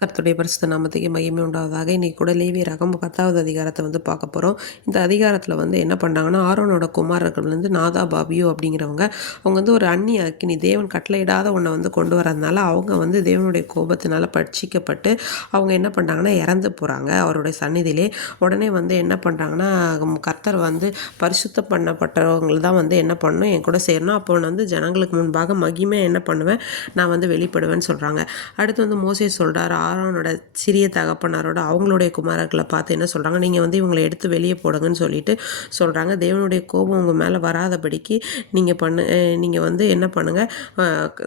கர்த்தருடைய பரிசுத்த நாமத்துக்கு மகிமை உண்டாவதாக. இன்றைக்கி கூட லேவியராகமம் 10வது அதிகாரத்தை பார்க்க போகிறோம். இந்த அதிகாரத்தில் ஆரோனோட குமாரர்கள் நாதாப் அபியூ அப்படிங்கிறவங்க அவங்க ஒரு அந்நிய அக்கினி தேவன் கட்டளையிடாத ஒன்றை கொண்டு வரதுனால அவங்க தேவனுடைய கோபத்தினால பட்சிக்கப்பட்டு அவங்க என்ன பண்ணுறாங்கன்னா இறந்து போகிறாங்க அவருடைய சந்நிதியிலே. உடனே என்ன பண்ணுறாங்கன்னா கர்த்தர் பரிசுத்தம் பண்ணப்பட்டவங்க தான் என்ன பண்ணணும், என் கூட சேரணும், அப்போ ஜனங்களுக்கு முன்பாக மகிமை என்ன பண்ணுவேன், நான் வெளிப்படுவேன்னு சொல்கிறாங்க. அடுத்து மோசே சொல்கிறார், ஆரோனோட சிறிய தகப்பனாரோட அவங்களுடைய குமாரர்களை பார்த்து என்ன சொல்கிறாங்க, நீங்கள் இவங்களை எடுத்து வெளியே போடுங்கன்னு சொல்லிட்டு சொல்கிறாங்க. தேவனுடைய கோபம் உங்கள் மேலே வராதபடிக்கு நீங்கள் என்ன பண்ணுங்கள்,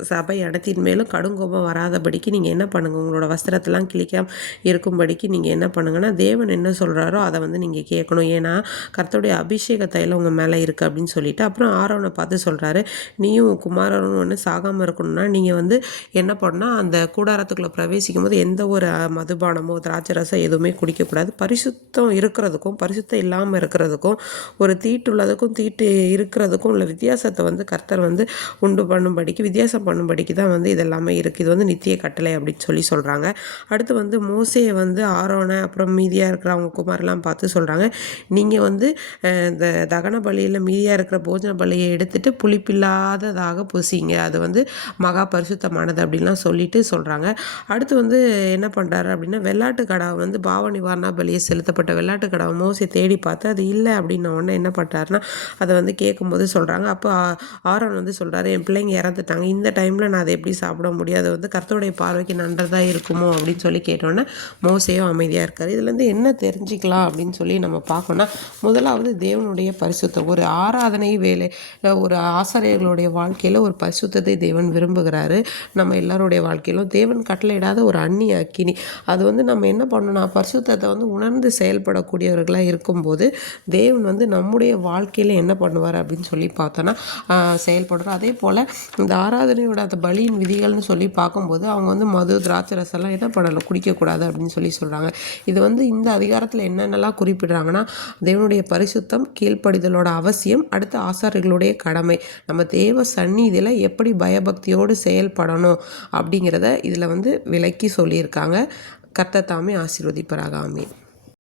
சபை இடத்தின் மேலும் கடுங்கோபம் வராதபடிக்கு நீங்கள் என்ன பண்ணுங்கள், உங்களோட வஸ்திரத்தெல்லாம் கிழிக்காம இருக்கும்படிக்கு நீங்கள் என்ன பண்ணுங்கன்னா தேவன் என்ன சொல்கிறாரோ அதை நீங்கள் கேட்கணும். ஏன்னா கர்த்தருடைய அபிஷேக தைலம் உங்கள் மேலே இருக்குது அப்படின்னு சொல்லிட்டு அப்புறம் ஆரோனை பார்த்து சொல்கிறாரு, நீயும் குமாரனும் சாகாமல் இருக்கணும்னா நீங்கள் என்ன பண்ணால் அந்த கூடாரத்துக்குள்ளே பிரவேசிக்கும் போது எந்த ஒரு மதுபானமோ திராட்சை ரசம் எதுவுமே குடிக்கக்கூடாது. பரிசுத்தம் இருக்கிறதுக்கும் பரிசுத்தம் இல்லாமல் இருக்கிறதுக்கும் ஒரு தீட்டுள்ளதுக்கும் தீட்டு இருக்கிறதுக்கும் உள்ள வித்தியாசத்தை கர்த்தர் உண்டு பண்ணும்படிக்கு வித்தியாசம் பண்ணும்படிக்கு தான் இதெல்லாமே இருக்குது. இது நித்திய கட்டளை அப்படின்னு சொல்கிறாங்க. அடுத்து மோசேயை ஆரோனை அப்புறம் மீதியாக இருக்கிற அவங்க குமாரெலாம் பார்த்து சொல்கிறாங்க, நீங்கள் இந்த தகன பலியில் மீதியாக இருக்கிற போஜன பலியை எடுத்துகிட்டு புளிப்பில்லாததாக பூசிங்க, அது மகா பரிசுத்தமானது அப்படின்லாம் சொல்லிட்டு சொல்கிறாங்க. அடுத்து என்ன பண்ணுறாரு அப்படின்னா வெள்ளாட்டு கடாவை பாவ நிவாரண பலியை செலுத்தப்பட்ட வெள்ளாட்டு கடாவை மோசே தேடி பார்த்து அது இல்லை அப்படின்ன உடனே என்ன பண்ணுறாருன்னா அதை கேட்கும்போது சொல்கிறாங்க. அப்போ ஆரோன் சொல்கிறாரு, என் பிள்ளைங்க இறந்துட்டாங்க, இந்த டைமில் நான் அதை எப்படி சாப்பிட முடியாது, கர்த்தருடைய பார்வைக்கு நன்றதாக இருக்குமோ அப்படின்னு சொல்லி கேட்டோன்னே மோசேயும் அமைதியாக இருக்கார். இதுலேருந்து என்ன தெரிஞ்சுக்கலாம் அப்படின்னு சொல்லி நம்ம பார்க்கணும்னா, முதலாவது தேவனுடைய பரிசுத்தம். ஒரு ஆராதனை வேலை ஒரு ஆசாரியர்களுடைய வாழ்க்கையில் ஒரு பரிசுத்தத்தை தேவன் விரும்புகிறாரு. நம்ம எல்லாருடைய வாழ்க்கையிலும் தேவன் கட்டளையிடாத ஒரு அந்நிய அக்கினி அது நம்ம என்ன பண்ணணும், பரிசுத்தத்தை உணர்ந்து செயல்படக்கூடியவர்களாக இருக்கும்போது தேவன் நம்முடைய வாழ்க்கையில் என்ன பண்ணுவார் அப்படின்னு சொல்லி பார்த்தோன்னா செயல்படுறோம். அதே போல் இந்த ஆராதனையோட அந்த பலியின் விதிகள்னு சொல்லி பார்க்கும்போது அவங்க மது திராட்சை ரசம்லாம் என்ன பண்ணலாம், குடிக்கக்கூடாது அப்படின்னு சொல்லி சொல்கிறாங்க. இது இந்த அதிகாரத்தில் என்னென்னலாம் குறிப்பிடுறாங்கன்னா, தேவனுடைய பரிசுத்தம், கீழ்ப்படிதலோட அவசியம், அடுத்து ஆசாரியர்களுடைய கடமை, நம்ம தேவ சந்நிதியில் எப்படி பயபக்தியோடு செயல்படணும் அப்படிங்கிறத இதில் விளக்கி சொல்லியிருக்காங்க. கர்த்தர் தாமே ஆசீர்வதிப்பாராக. ஆமென்.